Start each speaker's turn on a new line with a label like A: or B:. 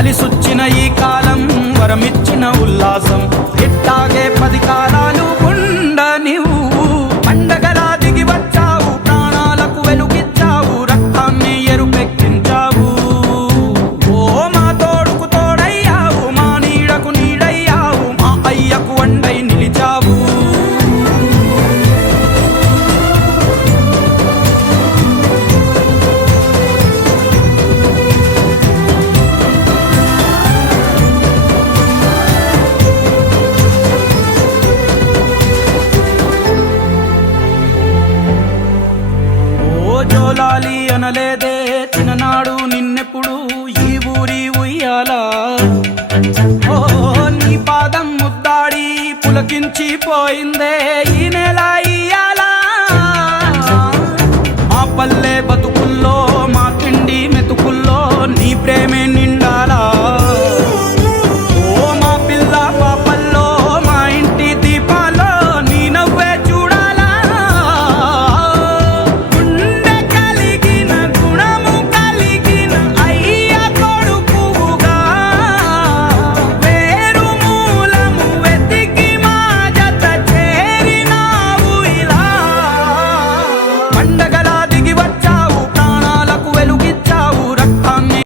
A: కలిసొచ్చిన ఈ కాలం.
B: ఉండాలి అనలేదే. చిన్ననాడు నిన్నెప్పుడు ఈ ఊరి ఉయ్యాలా. ఓ నీ పాదం ముద్దాడి పులకించి పోయిందే ఈ నెల